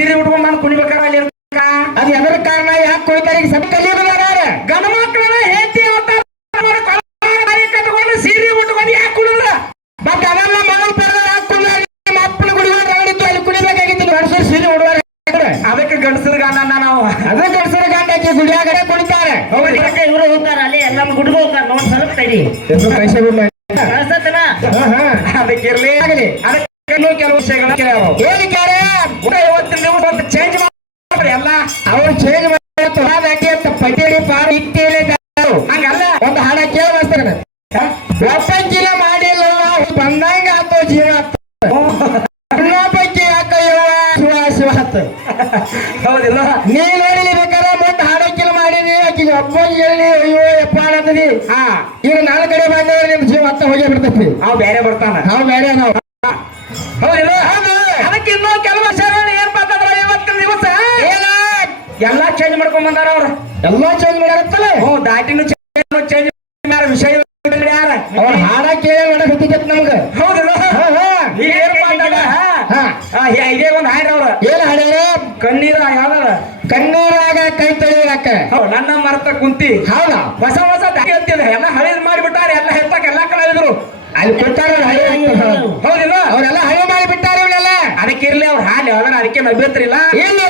ಸೀರೆ ಉಟ್ಕೊಂಡ್ ನಾನು ಕುಣಿಬೇಕಾರ ಅಲ್ಲಿ? ಅದು ಎದರ ಕಾರಣ ಯಾಕೆ ಕುಳಿತಾರೆ ಈಗ ಸಭೆ ಕಲಿಯೋದಾರ ಗಣ ಮಕ್ಕಳನ್ನ ಹೆಂಡತಿ ಕಟ್ಕೊಂಡು ಸೀರೆ ಉಟ್ಕೊಂಡು ಯಾಕೆ ಕುಣಿದ್ರ ಮತ್ತೆ ಅದನ್ನ ಮಗನ ಪರದ ಹಾಕೊಂಡು ನಮ್ಮ ಅಪ್ಪನ ಗುಡಿಗಳು ರಗಡಿತ್ತು ಅಲ್ಲಿ ಕುಡಿಬೇಕಾಗಿತ್ತು ಗಂಡಸರು ಸೀರೆ ಉಡುವಾರ ಅದಕ್ಕೆ ಗಂಡಸರ ಗಂಡ ನಾವು. ಅದ ಗಂಡಸರ ಗಂಡಕ್ಕೆ ಗುಡಿಯಾಗಡೆ ಕುಡಿತಾರೆ ಇವರು ಹೋಗ್ತಾರ ಅಲ್ಲಿ ಎಲ್ಲ ಗುಡ್ಗ ಹೋಗ್ತಾರ ನೋಡಿ ಸ್ವಲ್ಪ ತಡಿ. ಅದಕ್ಕೆ ಇರ್ಲಿ. ಆಗಲಿ. ಅದಕ್ಕೆ ಕೆಲವು ವಿಷಯಗಳ ಹೇಳಿದ್ದಾರೆ ಚೇಂಜ್ ಮಾಡ್ರಿ ಎಲ್ಲ. ಅವ್ರು ಚೇಂಜ್ ಹಾಕಿ ಅಂತ ಪಟ್ಟಿಯಲ್ಲಿ ಪಾರು ಇಟ್ಟಿಲ್ಲ ಹಂಗಲ್ಲ ಒಂದು ಹಾಡ ಕೇಳಿ ಬಸ್ತಾರೆ ಒಪ್ಪಂಚಿನ ಮಾಡಿಲ್ಲ ಬಂದಂಗ ಆತೋ ಜೀವ ಇನ್ನೊಬ್ಬಕ್ಕಿ ಯಾಕ ಯವ್ವ? ಶಿವ ಶಿವ ಹತ್ತ ಹೌದಿಲ್ಲ ನೀ ನೋಡಿಲಿ ಬೇಕಾದ್ರೆ ಮುಂದೆ ಹಾಡಕ್ಕಿಲ್ಲ ಮಾಡಿದಿ ಆಕಿಗೆ ಅಯ್ಯೋ ಯಪ್ಪ ಹಾ. ಈಗ ನಾಲ್ಕು ಕಡೆ ಬಂದವ್ರೆ ನಿಮ್ ಜೀವ ಹತ್ತ ಹೋಗಿ ಬಿಡ್ತೈತಿ. ಅವ್ ಬೇರೆ ಬರ್ತಾನ. ಅವ್ ಬೇರೆ ನಾವು ಎಲ್ಲಾ ಚೇಂಜ್ ಮಾಡ್ಕೊಂಡ್ ಬಂದಾರ ಅವ್ರ. ಎಲ್ಲ ಚೇಂಜ್ ಮಾಡ್ಯಾರತ್ತಲ್ಲ? ಹ್ಞೂ ದಾಟಿನೂ ಚೇಂಜ್ ಮಾಡ್ಯಾರ ವಿಷಯ ಯಾರ ಅವ್ರ ಹಾಡ ಕೇಳಿ ನೋಡ ಗೊತ್ತಿದ್ದತ್ ನಮ್ಗ. ಹೌದಿಲ್ಲ? ಇದೇ ಒಂದು ಹಾಡ ಅವ್ರ. ಏನ್ ಹಾಡ್ಯಾರ ಕಣ್ಣೀರ ಯಾವ್ದಾರ ಕಣ್ಣೀರಾಗ ಕೈ ತೊಳಿಯಾಕ ನನ್ನ ಮರತ ಕುಂತಿ. ಹೌದಾ? ಹೊಸ ಹೊಸ ದಾಟಿ ಹೇಳ್ತಿಲ್ಲ ಎಲ್ಲ ಹಳೇದ್ ಮಾಡಿಬಿಟ್ಟಾರ ಎಲ್ಲ ಹೆತ್ತಾಕ ಎಲ್ಲ ಕಲಾವಿದ್ರು ಅಲ್ಲಿ ಕೊಟ್ಟಾರ ಹಳೆ ಹೌದಿಲ್ಲ? ಅವರೆಲ್ಲ ಹಳೆ ಮಾಡಿ ಬಿಟ್ಟಾರ ಇವನ್ನೆಲ್ಲ ಅದಕ್ಕೆ ಇರ್ಲಿ ಅವ್ರ ಹಾಲಿ ಯಾವ್ದಾರ ಅದಕ್ಕೆ ಅಭ್ಯಂತರ ಇಲ್ಲಿ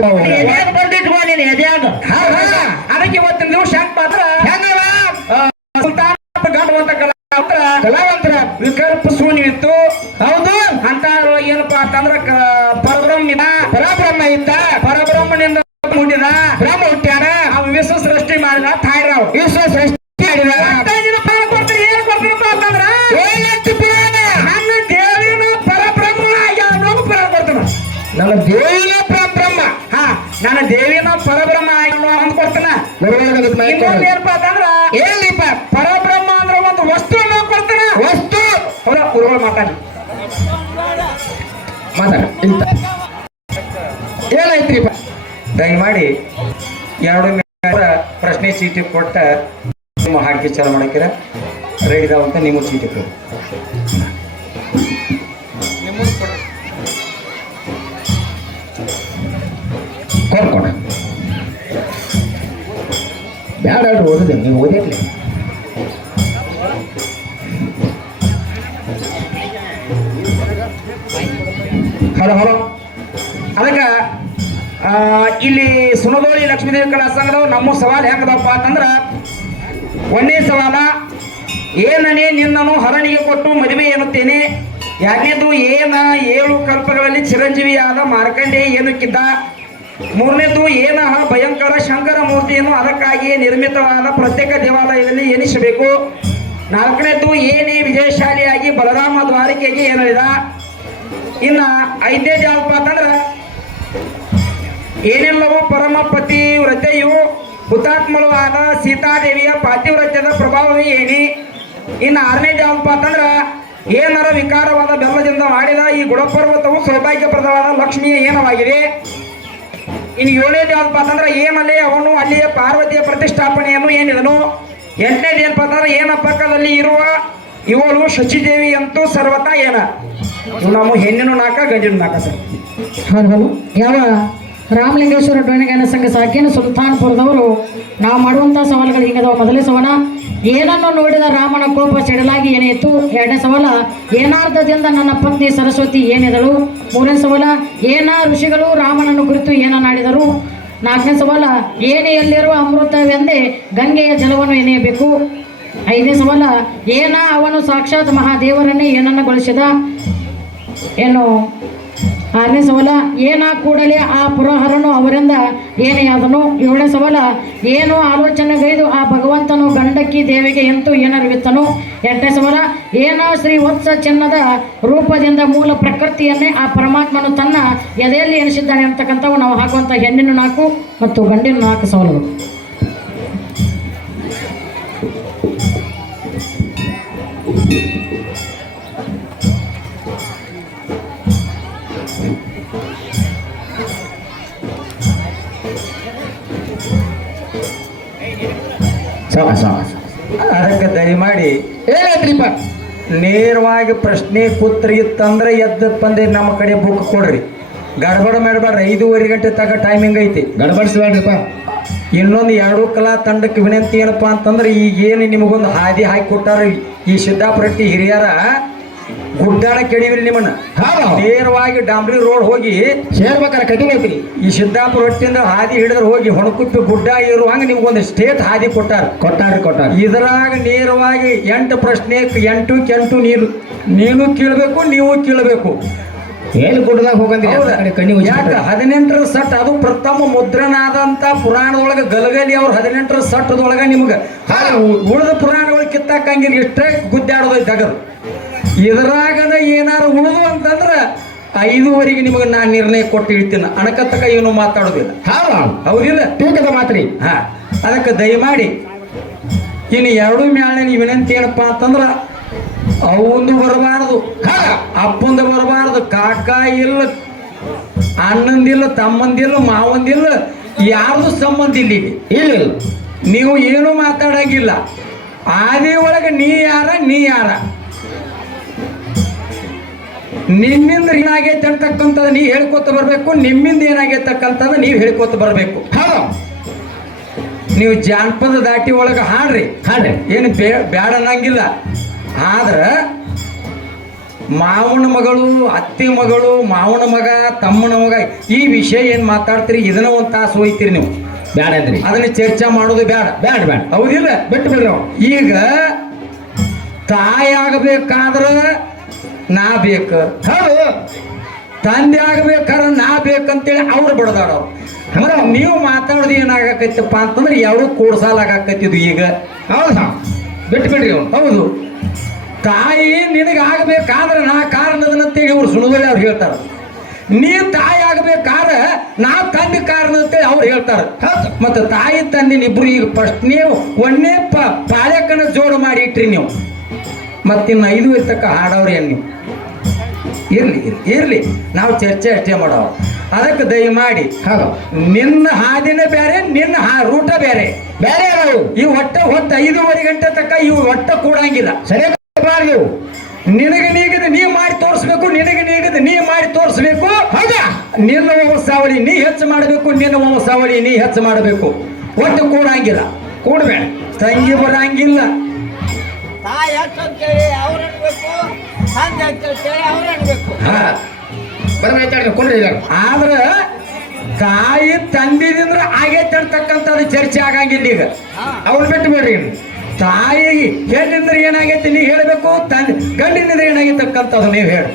Oh, yeah. ದಯಮಾಡಿ ಎರಡು ಪ್ರಶ್ನೆ ಸೀಟು ಕೊಟ್ಟ ನಿಮ್ಮ ಹಾಕಿ ಚಾಲು ಮಾಡಕ್ಕಿರ? ರೆಡಿ ಇದಾವಂತ ನಿಮ್ಮ ಸೀಟಿ ಕೊಡಿ. ಕೊಡ್ಕೊಣ ಬ್ಯಾಡ ಓದಿದೆ, ನೀವು ಓದಿರಲಿ. Hello hello. ಇಲ್ಲಿ ಸುನದೋಳಿ ಲಕ್ಷ್ಮೀದೇವಿ ಕಲಾ ಸಂಘದವ್ರು ನಮ್ಮ ಸವಾಲು ಹೆಂಗದಪ್ಪ ಅಂತಂದ್ರ ಒಂದನೇ ಸವಾಲ, ಏನನೇ ನಿನ್ನನು ಹರಣಿಗೆ ಕೊಟ್ಟು ಮದುವೆ ಎನ್ನುತ್ತೇನೆ ಎರಡನೇದು ಏನ ಏಳು ಕಲ್ಪಗಳಲ್ಲಿ ಚಿರಂಜೀವಿಯಾದ ಮಾರ್ಕಂಡೇ ಏನಕ್ಕಿದ್ದ ಮೂರನೇದು ಏನ ಭಯಂಕರ ಶಂಕರ ಮೂರ್ತಿಯನ್ನು ಅದಕ್ಕಾಗಿ ನಿರ್ಮಿತವಾದ ಪ್ರತ್ಯೇಕ ದೇವಾಲಯದಲ್ಲಿ ಎನಿಸಬೇಕು ನಾಲ್ಕನೇದು ಏನೇ ವಿಜಯಶಾಲಿಯಾಗಿ ಬಲರಾಮ ದ್ವಾರಿಕೆಗೆ ಏನಿದ ಇನ್ನ ಐದನೇ ಯಾವಪ್ಪ ಅಂತಂದ್ರ ಏನೆಲ್ಲವೂ ಪರಮ ಪತಿ ವ್ರತೆಯು ಹುತಾತ್ಮಳು ಆದ ಸೀತಾದೇವಿಯ ಪಾತಿವ್ರತ್ಯದ ಪ್ರಭಾವವೇ ಏನಿ? ಇನ್ನು ಆರನೇ ಯಾವಪ್ಪ ಅಂತಂದ್ರ ಏನರ ವಿಕಾರವಾದ ಬೆಲ್ಲದಿಂದ ಮಾಡಿದ ಈ ಗುಣಪರ್ವತವು ಸೌಭಾಗ್ಯಪ್ರದವಾದ ಲಕ್ಷ್ಮಿಯ ಏನವಾಗಿದೆ? ಇನ್ನು ಏಳನೇದು ಯಾವ್ದಪ್ಪ ಅಂತಂದ್ರೆ ಏನಲ್ಲಿ ಅವನು ಅಲ್ಲಿಯ ಪಾರ್ವತಿಯ ಪ್ರತಿಷ್ಠಾಪನೆಯನ್ನು ಏನಿದನು? ಎಂಟನೇದು ಏನಪ್ಪ ಅಂತಂದ್ರೆ ಏನ ಪಕ್ಕದಲ್ಲಿ ಇರುವ ಇವಳು ಶಚಿದೇವಿ ಅಂತೂ ಸರ್ವತಾ ಏನ? ನಮ್ಮ ಹೆಣ್ಣಿನ ನಾಕ ಗಂಡಿನ ನಾಕ ಸರ್. ಹೌದು. ಯಾವ ರಾಮಲಿಂಗೇಶ್ವರ ಡೊಣಗಾನ ಸಂಘ ಸಾಕೇನು ಸುಲ್ತಾನ್ಪುರದವರು, ನಾವು ಮಾಡುವಂಥ ಸವಾಲುಗಳು ಹಿಂಗದವ. ಮೊದಲೇ ಸವಾಲ, ಏನನ್ನು ನೋಡಿದ ರಾಮನ ಕೋಪ ಸಿಡಲಾಗಿ ಏನಾಯಿತು? ಎರಡನೇ ಸವಾಲ, ಏನಾರ್ಧದಿಂದ ನನ್ನ ಪತ್ನಿ ಸರಸ್ವತಿ ಏನಿದಳು? ಮೂರನೇ ಸವಾಲ, ಏನ ಋಷಿಗಳು ರಾಮನನ್ನು ಕುರಿತು ಏನನ್ನಾಡಿದರು? ನಾಲ್ಕನೇ ಸವಾಲ ಏನೆಯಲ್ಲಿರುವ ಅಮೃತವೆಂದೇ ಗಂಗೆಯ ಜಲವನ್ನು ಎನೆಯಬೇಕು ಐದನೇ ಸವಾಲ, ಏನ ಅವನು ಸಾಕ್ಷಾತ್ ಮಹಾದೇವರನ್ನೇ ಏನನ್ನಗೊಳಿಸಿದ? ಏನು ಆರನೇ ಸವಾಲ ಏನಾ ಕೂಡಲೇ ಆ ಪುರಹರನು ಅವರಿಂದ ಏನೇ ಆದನು ಏಳನೇ ಸವಾಲ ಏನು ಆಲೋಚನೆಗೈದು ಆ ಭಗವಂತನು ಗಂಡಕ್ಕಿ ದೇವಿಗೆ ಎಂತೂ ಏನರಿವಿತ್ತನು ಎಂಟನೇ ಸವಲ ಏನ ಶ್ರೀ ವತ್ಸ ಚಿನ್ನದ ರೂಪದಿಂದ ಮೂಲ ಪ್ರಕೃತಿಯನ್ನೇ ಆ ಪರಮಾತ್ಮನು ತನ್ನ ಎದೆಯಲ್ಲಿ ಎನಿಸಿದ್ದಾನೆ ಅಂತಕ್ಕಂಥವು ನಾವು ಹಾಕುವಂಥ ಹೆಣ್ಣಿನ ನಾಲ್ಕು ಮತ್ತು ಗಂಡಿನ ನಾಲ್ಕು ಸವಾಲುಗಳು ಸಾಕ ದಯ ಅದಕ್ಕೆ ದಯಮಾಡಿ ಏನೈತ್ರಿಪ್ಪ ನೇರವಾಗಿ ಪ್ರಶ್ನೆ ಕೂತ್ರಿ ಇತ್ತಂದ್ರೆ ಎದ್ದ ಬಂದೆ ನಮ್ಮ ಕಡೆ ಬುಕ್ ಕೊಡ್ರಿ. ಗಡ್ಬಡ ಮಾಡಬೇಡ್ರಿ ಐದೂವರೆ ಗಂಟೆ ತಗ ಟೈಮಿಂಗ್ ಐತಿ. ಗಡಬಡಿಸ್ಬೇಡ್ರಿಪ್ಪ. ಇನ್ನೊಂದು ಎರಡು ಕಲಾ ತಂಡಕ್ಕೆ ವಿನಂತಿ ಏನಪ್ಪ ಅಂತಂದ್ರೆ ಈಗ ಏನು ನಿಮಗೊಂದು ಹಾದಿ ಹಾಕಿ ಕೊಟ್ಟಾರ ಈ ಸಿದ್ದಾಪುರಟ್ಟಿ ಹಿರಿಯರ ಗುಡ್ಡಾಣ ಕೆಡಿವಿರಿ ನಿಮ್ಮನ್ನ. ಹೌದು. ನೇರವಾಗಿ ಡಾಂಬ್ರಿ ರೋಡ್ ಹೋಗಿ ಸೇರ್ಬೇಕಾರೆ ಕಠಿಣ ಈ ಸಿದ್ದಾಪುರ ಹೊಟ್ಟಿಂದ ಹಾದಿ ಹಿಡಿದ್ರೆ ಹೋಗಿ ಹೊಣಕುಪ್ಪಿ ಗುಡ್ಡ ಇರುವಂಗ ನಿಮ್ಗೊಂದು ಸ್ಟೇಟ್ ಹಾದಿ ಕೊಟ್ಟಾರ. ಕೊಟ್ಟಾರಿ ಕೊಟ್ಟಾರ ಇದರಾಗ ನೇರವಾಗಿ ಎಂಟು ಪ್ರಶ್ನೆ ಎಂಟು ಕೆಂಟು ನೀರು. ನೀನು ಕೇಳಬೇಕು ನೀವು ಕೇಳಬೇಕು. ಏನು ಗುಡ್ಡದಾಗ ಹೋಗಂದ್ರಿ? ಆ ಕಡೆ ಕಣ್ಣಿ ಯಾಕ? ಉಜ್ಜಿಬಿಟ್ರೆ. ಹದಿನೆಂಟರ ಸಟ್ ಅದು ಪ್ರಥಮ ಮುದ್ರಣ ಆದಂತ ಪುರಾಣದೊಳಗ ಗಲಗಲಿ ಅವ್ರ ಹದಿನೆಂಟರ ಸಟ್ಟದೊಳಗ ನಿಮ್ಗೆ. ಉಳಿದ ಪುರಾಣಗಳು ಕಿತ್ತಾಕಂಗಿಲ್ಲ ಇಷ್ಟೇ ಗುದ್ದಾಡೋದೈತೆ ತಗದು ಇದ್ರಾಗನ ಏನಾರು ಉಳಿದು ಅಂತಂದ್ರ ಐದುವರೆಗೆ ನಿಮಗೆ ನಾನು ನಿರ್ಣಯ ಕೊಟ್ಟು ಇಡ್ತೀನಿ ಅಣಕತ್ತಕ ಏನು ಮಾತಾಡೋದಿಲ್ಲ. ಹೌದು ಹೌದಿಲ್ಲ? ತೂಕದ ಮಾತ್ರಿ. ಹಾ. ಅದಕ್ಕೆ ದಯಮಾಡಿ ಇನ್ನು ಎರಡು ಮ್ಯಾಲಿನ ವಿನಂತಿ ಏನಪ್ಪಾ ಅಂತಂದ್ರ ಅವಂದು ಬರಬಾರದು. ಅಪ್ಪಂದು ಬರಬಾರದು. ಕಾಕ ಇಲ್ಲ ಅಣ್ಣಂದಿಲ್ಲ ತಮ್ಮಂದಿಲ್ಲ ಮಾವಂದಿಲ್ಲ ಯಾರ್ದು ಸಂಬಂಧ ಇಲ್ಲ ಇಲ್ಲ. ನೀವು ಏನು ಮಾತಾಡಂಗಿಲ್ಲ. ಆದಿ ಒಳಗೆ ನೀ ಯಾರ ನೀ ಯಾರ? ನಿಮ್ಮಿಂದ ಏನಾಗೈತೆ ಅಂತಕ್ಕಂಥದ್ದು ನೀವು ಹೇಳ್ಕೊತ ಬರಬೇಕು ನಿಮ್ಮಿಂದ ಏನಾಗೈತಕ್ಕಂಥದ್ದು ನೀವು ಹೇಳ್ಕೊತ ಬರಬೇಕು. ಹೌದು. ನೀವು ಜಾನಪದ ದಾಟಿ ಒಳಗೆ ಹಾಡ್ರಿ. ಹಾಡ್ರಿ. ಏನು ಬೇ ಬ್ಯಾಡ ಅನ್ನಂಗಿಲ್ಲ. ಆದ್ರ ಮಾವನ ಮಗಳು ಅತ್ತಿ ಮಗಳು ಮಾವನ ಮಗ ತಮ್ಮನ ಮಗ ಈ ವಿಷಯ ಏನು ಮಾತಾಡ್ತೀರಿ? ಇದನ್ನ ಒಂದು ತಾಸು ಹೋಯ್ತೀರಿ ನೀವು. ಬೇಡ ಅಂದ್ರಿ. ಅದನ್ನ ಚರ್ಚೆ ಮಾಡೋದು ಬೇಡ ಬೇಡ ಬೇಡ ಹೌದಿಲ್ಲ? ಬಿಟ್ಟು ಬಿಡ್ರಿ ಈಗ ತಾಯಿ ಆಗಬೇಕಾದ್ರ ನಾ ಬೇಕು. ಹೌದು. ತಂದೆ ಆಗ್ಬೇಕಾರ ನಾ ಬೇಕಂತೇಳಿ ಅವ್ರು ಬಡದಾಡವ್ರು ಅಂದ್ರೆ ನೀವು ಮಾತಾಡೋದು ಏನಾಗತ್ತಪ್ಪ ಅಂತಂದ್ರೆ ಯಾರು ಕೂಡ್ಸಾಲಾಗಕತ್ತಿದ್ದು ಈಗ. ಹೌದು ಬಿಟ್ಟು ಬಿಡ್ರಿ ಅವ್ನು ಹೌದು. ತಾಯಿ ನಿನಗೆ ಆಗ್ಬೇಕಾದ್ರೆ ನಾ ಕಾರಣದನಂತೇಳಿ ಇವ್ರು ಸುಣದಲ್ಲಿ ಅವ್ರು ಹೇಳ್ತಾರ. ನೀ ತಾಯಿ ಆಗ್ಬೇಕಾದ್ರೆ ನಾ ತಂದೆ ಕಾರಣ ಅಂತೇಳಿ ಅವ್ರು ಹೇಳ್ತಾರೆ. ಮತ್ತೆ ತಾಯಿ ತಂದಿನ ಇಬ್ರು ಈಗ ಫಸ್ಟ್ ನೀವು ಒಂದೇ ಪ ಪಾಲಕನ ಜೋಡು ಮಾಡಿ ಇಟ್ರಿ ನೀವು. ಮತ್ತಿನ್ನು ಐದು ಇರ್ತಕ್ಕ ಹಾಡವ್ರಿ ನೀವು? ಇರ್ಲಿ ಇರಲಿ ಇರ್ಲಿ. ನಾವು ಚರ್ಚೆ ಅಷ್ಟೇ ಮಾಡೋ ಅದಕ್ಕೆ ದಯಮಾಡಿ ಹಲೋ. ನಿನ್ನ ಹಾದಿನ ಬೇರೆ ನಿನ್ನ ಹಾ ರೂಟ ಬೇರೆ. ಬೇರೆ ಯಾರು? ಈ ಒಟ್ಟ ಹೊತ್ತು ಐದೂವರೆ ಗಂಟೆ ತನಕ ಇವು ಒಟ್ಟ ಕೂಡಂಗಿಲ್ಲ. ಸರಿ ಬಾರಿ ನೀವು. ನಿನಗೆ ನೀಗದ ನೀ ಮಾಡಿ ತೋರಿಸ್ಬೇಕು ನಿನಗೆ ನೀಗದ ನೀ ಮಾಡಿ ತೋರಿಸ್ಬೇಕು. ಹೌದಾ? ನಿನ್ನ ವಂಶಾವಳಿ ನೀ ಹೆಚ್ಚು ಮಾಡಬೇಕು ನಿನ್ನ ವಂಶಾವಳಿ ನೀ ಹೆಚ್ಚು ಮಾಡಬೇಕು. ಒಟ್ಟು ಕೂಡಂಗಿಲ್ಲ. ಕೂಡ್ಬೇಡ. ತಂಗಿ ಬರಂಗಿಲ್ಲ. ಅವ್ರು ಅನ್ಬೇಕು ಹಾ. ಕೊಂಡ್ರಿ ಆದ್ರ ತಾಯಿ ತಂದಿದ್ರೆ ಆಗೈತೆ ಅಂತಕ್ಕಂಥದ್ದು ಚರ್ಚೆ ಆಗಂಗಿಲ್ಲ ಈಗ. ಅವ್ರು ಬಿಟ್ಟು ಬಿಡ್ರಿ ತಾಯಿಗೆ ತಾಯಿ ಹೆಣ್ಣಿಂದ್ರ ಏನಾಗೈತಿ ನೀವು ಹೇಳಬೇಕು ತಂದೆ ಗಂಡಿನಿಂದ ಏನಾಗೈತಕ್ಕಂಥದ್ದು ನೀವು ಹೇಳಿ.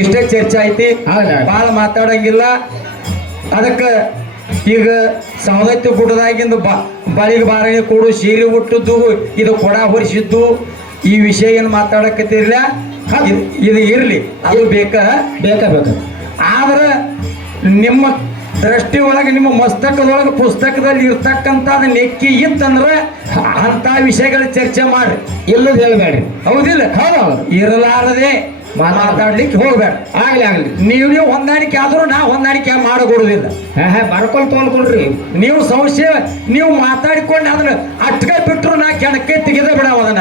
ಇಷ್ಟೇ ಚರ್ಚೆ ಐತಿ? ಭಾಳ ಮಾತಾಡಂಗಿಲ್ಲ. ಅದಕ್ಕೆ ಈಗ ಸಮದತ್ತಿ ಗುಡ್ಡದಾಗಿಂದ ಬಾ ಬಳಿಗೆ ಬಾರಣಿ ಕೊಡು ಸೀರೆ ಹುಟ್ಟದ್ದು ಇದು ಕೊಡ ಹೊರಿಸಿದ್ದು. ಈ ವಿಷಯ ಏನು ಮಾತಾಡಕತ್ತಿರ್ಲ ಇದು ಇದು ಇರಲಿ. ಅದು ಬೇಕಾ? ಬೇಕಾ ಬೇಕಾ. ಆದ್ರೆ ನಿಮ್ಮ ದೃಷ್ಟಿ ಒಳಗೆ ನಿಮ್ಮ ಮಸ್ತಕದೊಳಗೆ ಪುಸ್ತಕದಲ್ಲಿ ಇರ್ತಕ್ಕಂಥದ್ದು ನೆಕ್ಕಿ ಇತ್ತಂದ್ರೆ ಅಂತ ವಿಷಯಗಳ ಚರ್ಚೆ ಮಾಡ್ರಿ. ಇಲ್ಲದ ಹೇಳ್ಬೇಡ್ರಿ. ಹೌದಿಲ್ಲ? ಹೌದು ಹೌದು. ಇರಲಾರದೆ ಮಾತಾಡ್ಲಿಕ್ಕೆ ಹೋಗ್ಬೇಡ ಆಗ್ಲಿ ಆಗ್ಲಿ. ನೀವು ನೀವು ಹೊಂದಾಣಿಕೆ ಆದ್ರೂ ನಾ ಹೊಂದಾಣಿಕೆ ಮಾಡಕೊಡುದಿಲ್ಲ. ಹಾ ಹಾ ತೊಗೊಂಡ್ಕೊಳ್ರಿ ನೀವು ಸಂಶಯ ನೀವು ಮಾತಾಡಿಕೊಂಡು ಅದನ್ನ ಅಟ್ಕ ಬಿಟ್ಟರು ನಾ ಕೆಣಕ್ಕೆ ತೆಗೆದ ಬಿಡವ ಅದನ್ನ.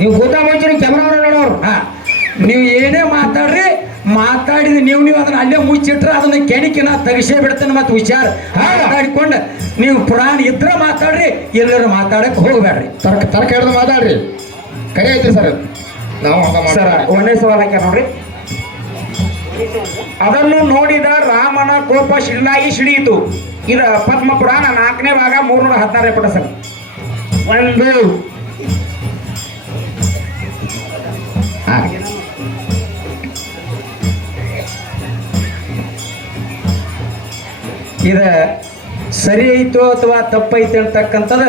ನೀವು ಗೊತ್ತಾ ಮುಂಚೆ ಕ್ಯಾಮ್ರಾ ನೋಡೋರು. ಹಾ. ನೀವು ಏನೇ ಮಾತಾಡ್ರಿ ಮಾತಾಡಿದ ನೀವು ನೀವು ಅದನ್ನ ಅಲ್ಲೇ ಮುಚ್ಚಿಟ್ರೆ ಅದನ್ನ ಕೆಣಿಕಿನ ತಗಸೇ ಬಿಡ್ತೇನೆ ಮತ್ತೆ ವಿಚಾರ. ಮಾತಾಡಿಕೊಂಡು ನೀವು ಪುರಾಣ ಇದ್ರೆ ಮಾತಾಡ್ರಿ ಎಲ್ಲರೂ ಮಾತಾಡಕ್ ಹೋಗ್ಬೇಡ್ರಿ. ತರ್ಕ ತರ್ಕ ಹಿಡಿದು ಮಾತಾಡ್ರಿ. ಕರೆ ಐತ್ರಿ ಸರ್. ನಾವು ಸರ್ ಒಂದೇ ಸವಾಲ್ ಹಾಕ್ಯಾರ ನೋಡ್ರಿ. ಅದನ್ನು ನೋಡಿದ ರಾಮನ ಕೋಪ ಶಿಡ್ಲಾಗಿ ಸಿಡಿಯಿತು. ಇದು ಪದ್ಮ ಪುರಾಣ ನಾಲ್ಕನೇ ಭಾಗ ಮೂರ್ನೂರ ಹದಿನಾರನೇ ಪುಟ ಸರ್. ಒಂದು ಹಾ ಇದ ಸರಿ ಐತೋ ಅಥವಾ ತಪ್ಪೈತೆ ಅಂತಕ್ಕಂಥದ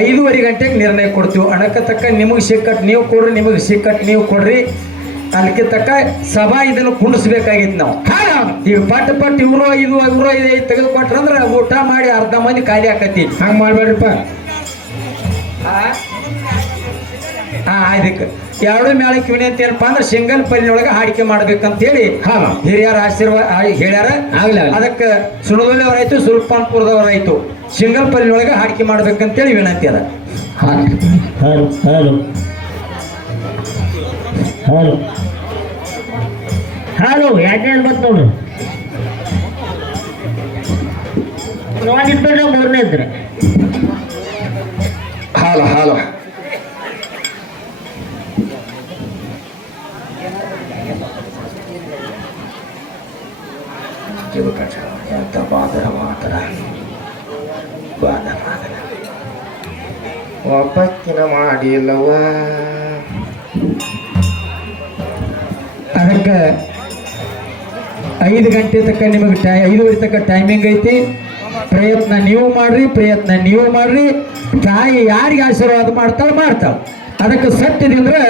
ಐದೂವರೆ ಗಂಟೆಗೆ ನಿರ್ಣಯ ಕೊಡ್ತೀವಿ. ಹಣಕ್ಕೆ ತಕ್ಕ ನಿಮಗೆ ಸಿಕ್ಕಟ್ಟು ನೀವು ಕೊಡ್ರಿ ನಿಮಗೆ ಸಿಕ್ಕಟ್ಟು ನೀವು ಕೊಡ್ರಿ. ಅದಕ್ಕೆ ತಕ್ಕ ಸಭಾ ಇದನ್ನು ಕುಂಡಿಸ್ಬೇಕಾಗಿತ್ತು ನಾವು. ಈಗ ಪಟ್ ಪಟ್ ಇವರು ಇದು ಇವರು ಇದು ತೆಗೆದುಕೊಟ್ರಂದ್ರೆ ಊಟ ಮಾಡಿ ಅರ್ಧ ಮಂದಿ ಖಾಲಿ ಆಕತಿ ಹಂಗೆ ಮಾಡಬೇಡ್ರಿಪ್ಪ. ಹಾಂ ಇದಕ್ಕೆ. ಎರಡು ಮೇಳಕ್ಕೆ ವಿನಂತಿ ಏನಪ್ಪಾ ಅಂದ್ರೆ ಸಿಂಗಲ್ ಪಲ್ಲಿನೊಳಗೆ ಹಾಡಿಕೆ ಮಾಡ್ಬೇಕಂತ ಹೇಳಿ ಹಿರಿಯರ ಆಶೀರ್ವಾದ ಹೇಳ್ಯಾರ. ಅದಕ್ಕೆ. ಅದಕ್ಕೆ ಸುಣದೊಳ್ಳೆಯವರಾಯ್ತು ಸುಲ್ಪಾನ್ಪುರದವರಾಯ್ತು ಸಿಂಗಲ್ ಪಲ್ಲಿನೊಳಗೆ ಹಾಡಿಕೆ ಮಾಡ್ಬೇಕಂತೇಳಿ ವಿನಂತಿ ಅದ. ಹಾಲ ಎರಡನೇದು ಬಂತು ನೋಡು. ಮೂರನೇ ಇದ್ರೆ ಹಾಲು ಹಾಲು. ಎಂತ ಬಾದರ ಮಾತ್ರ. ಬಾದರ ಒಬ್ಬಕ್ಕಿನ ಮಾಡಿಲ್ಲವ ಅದಕ್ಕೆ ಐದು ಗಂಟೆ ತಕ್ಕ ನಿಮಗೆ ಟೈ, ಐದುವರೆ ತನಕ ಟೈಮಿಂಗ್ ಐತಿ. ಪ್ರಯತ್ನ ನೀವು ಮಾಡ್ರಿ, ಪ್ರಯತ್ನ ನೀವು ಮಾಡ್ರಿ. ತಾಯಿ ಯಾರಿಗೆ ಆಶೀರ್ವಾದ ಮಾಡ್ತಾಳೆ ಮಾಡ್ತಾಳೆ. ಅದಕ್ಕೆ ಸತ್ಯದಿಂದ್ರೆ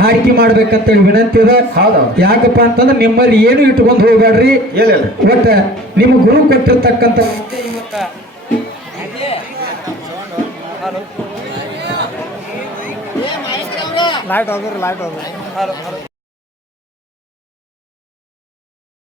ಹಾಡಿಕೆ ಮಾಡ್ಬೇಕಂತೇಳಿ ವಿನಂತಿ ಇದೆ. ಹೌದು. ಯಾಕಪ್ಪ ಅಂತಂದ್ರೆ ನಿಮ್ಮಲ್ಲಿ ಏನು ಇಟ್ಕೊಂಡು ಹೋಗ್ಬೇಡ್ರಿ. ಇಲ್ಲ ಒಟ್ಟ ನಿಮ್ಮ ಗುರು ಕೊಟ್ಟಿರ್ತಕ್ಕಂಥ ಲೈಟ್ ಹೋಗ್ರಿ ಲೈಟ್ ಹೋಗ್ರಿ.